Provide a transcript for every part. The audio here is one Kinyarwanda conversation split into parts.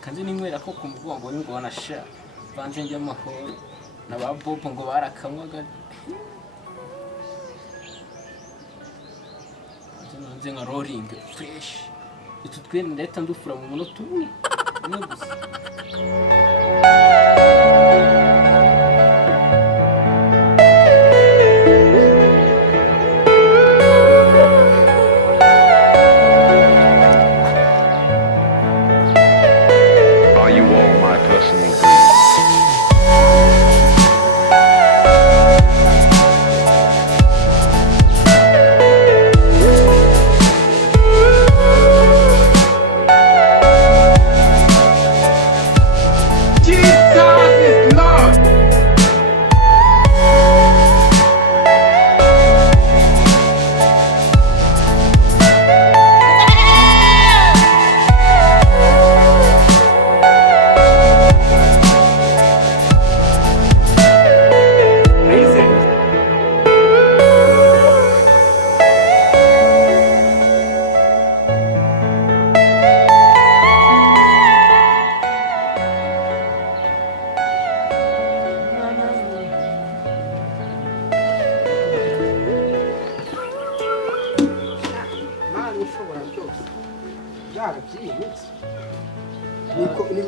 Kanzi ninywera ko ku mugongo ngo wanasha banze njye amahoro na ba Bobo ngo barakamwaga nze nka rolling fresh itu twene ndahita ndufura mu munota umwe gusa.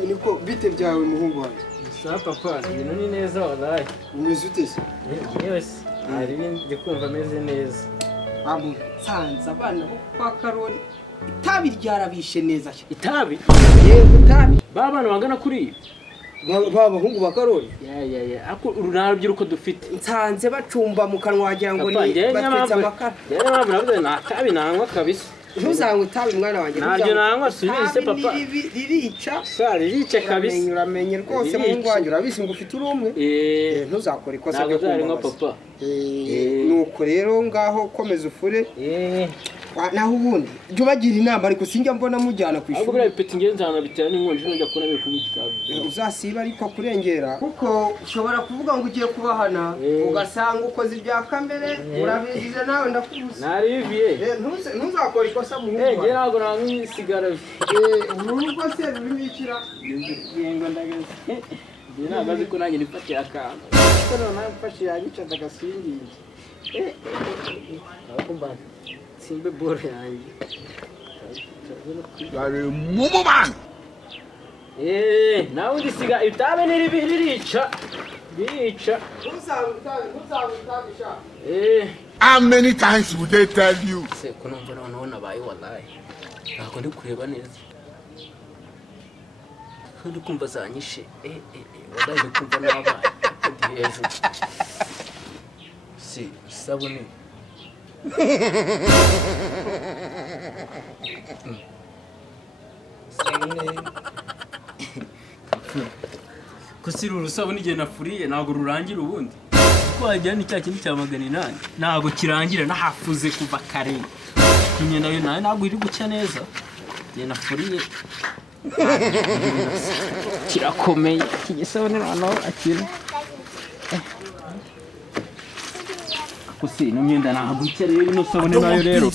Niko bite byawe muhungu wanjye? Sa papa, ibintu ni neza wallahi. Umeze ute se? Yes, ari ndi kumva meze neza. Amu sanza abana bo kwa Karoli. Itabi ryarabishe neza. Itabi? Yego itabi. Babana bangana kuri bahungu ba Karoli. Ya. Ako urunarubyiruko dufite. Nsanze bacumba mu kanwa wagira ngo ni batwitsa amakara. Yari mpamvu navuze nta tabi nangwa kabisa. Ntuzangwe itabi mwana wanjye. Ntabyo nangwa sinise papa. Ririca. Sa ririca kabisa. Uramenye rwose muhungu wanjye urabizi ngo ufite urumwe. Ntuzakora ikosa ryo kumva papa. Nuko rero ngaho komeza ufure. Naho ubundi jyo bagira inama ariko sinjya mbona mujyana ku ishuri. Ahubwo bira bipeti ngenza hano bitera n'inkonje njya kubona biri kumwitabu. Uzasiba ariko kurengera kuko ushobora kuvuga ngo ugiye kubahana ugasanga ukoze ibya kamere urabigize nawe ndakubuza. Nariviye. Ntuzakora ikosa mu rugo. Nge nago namwisigara. Urugo se ruribikira. Yengo ndagaze. Nge nagaze ko nanjye nifatiye akantu. Ko nawe mfashije yanyica ndagasingiye. Abakumbana. Simbe bore yanjye. Yari mumuman. Nawe ndisiga itabe niririca. Birica. Ntuzabisha. How many times would they tell you? Se kunumva none bayi wallahi. Nako ndi kureba neza. Ndi kumva zanyishe. Wallahi ndi kumva naba. Ndi hejuru. Si sabuni. Kusiri urusabuni igihe nafuriye ntago rurangira ubundi twajyana icya kintu cya 800 ntago kirangira nahafuze kuva kare kinye nayo ntago iri gucya neza igihe nafuriye kirakomeye kigisabune hano akira Kusiri no myenda ntago icya rero no sabune nayo rero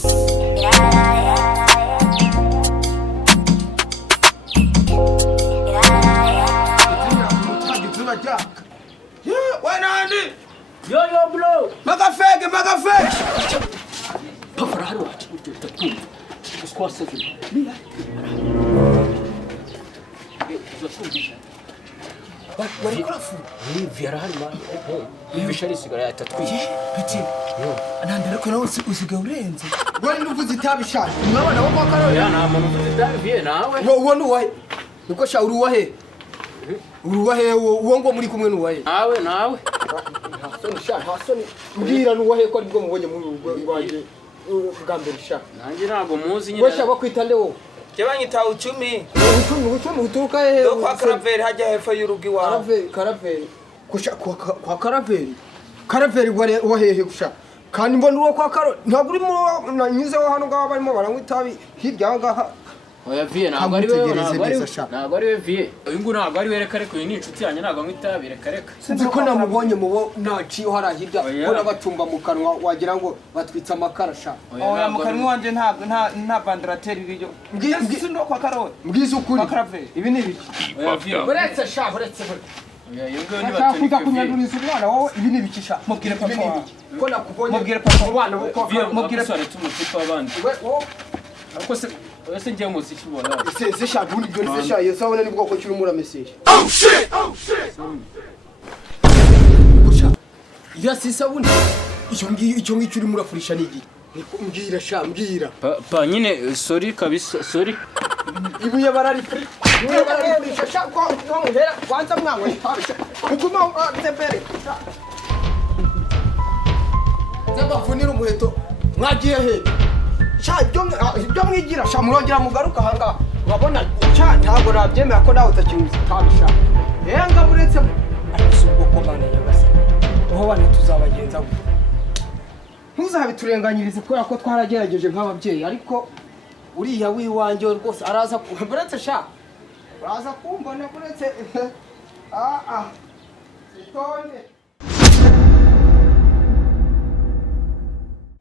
ushaka we nandi yo bro magafege papa hari wacu utakumva uswasaze wari kurafu vyara hari ma ibishari sigara yatatwiye Patino nandere ko nawe usigaye urenze wari nuvuze itabishaka mwabana bo kwa Karoli ya na muntu utabiye nawe wo nuwahe niko sha uruwahe uwo ngo muri kumwe nuwahe nawe hasoni mbwira nuwahe ko aribwo mubonye mu rugo rwaje bwa mbere sha nanjye ntago muzi nyine wesha bakwita nde wo Kebanyita uchumi. Uchumi uturuka he Ndo kwa Karaveri haja hepfo y'urugi wawe. Karaveri kusha kwa Karaveri wahehe kusha kandi mbona uwo kwa Karoli ntabwo urimo nanyuzeho hano ngaho barimo baranywa itabi hirya ngaha oya vie ntabwo ari we vie uyu ngo ntabwo ari we reka uyu ni inshuti yanjye ntabwo nkwitabire reka sinzi ko namubonye mubo naciyo hari hirya ubona bacumba mu kanwa wagira ngo batwitsa amakara sha oya mu kanwa wanje nta bandarateri iriyo ngisi ndo kwa Karoli mbwiza ukuri ibi ni ibiki oya vie buretse sha oya yego ni batwika kunyaduriza umwana wowe ibi ni ibiki sha mubwire papa wawe ko nakubonye mubwire papa abana bo kwa mubwire sare tumutupa abandi ariko se ese ngiye mu ziki bona se sha bundi byo se sha yesabona ni bwoko cyuri muri message Oh shit! kusha ya sisabuni icyo ngicyo uri murafurisha nigi mbwira sha mbwira pa nyine sorry kabisa sorry ibuye barari free ibuye barari sha ko muhera kwanza mwanwe kuguma tembere zaba funira umuheto mwagiye he sha byo mwigira sha murongera mugaruka hanga urabona sha ntabwo nabyemera ko nawe utakimuzi kabisha yenga buretse arasuko ko bana yagase aho bana tuzabagenza ntuzabiturenganyirize kubera ko twaragerageje nk'ababyeyi ariko uriya wiwanje rwose araza buretse sha uraza kumbona buretse sitone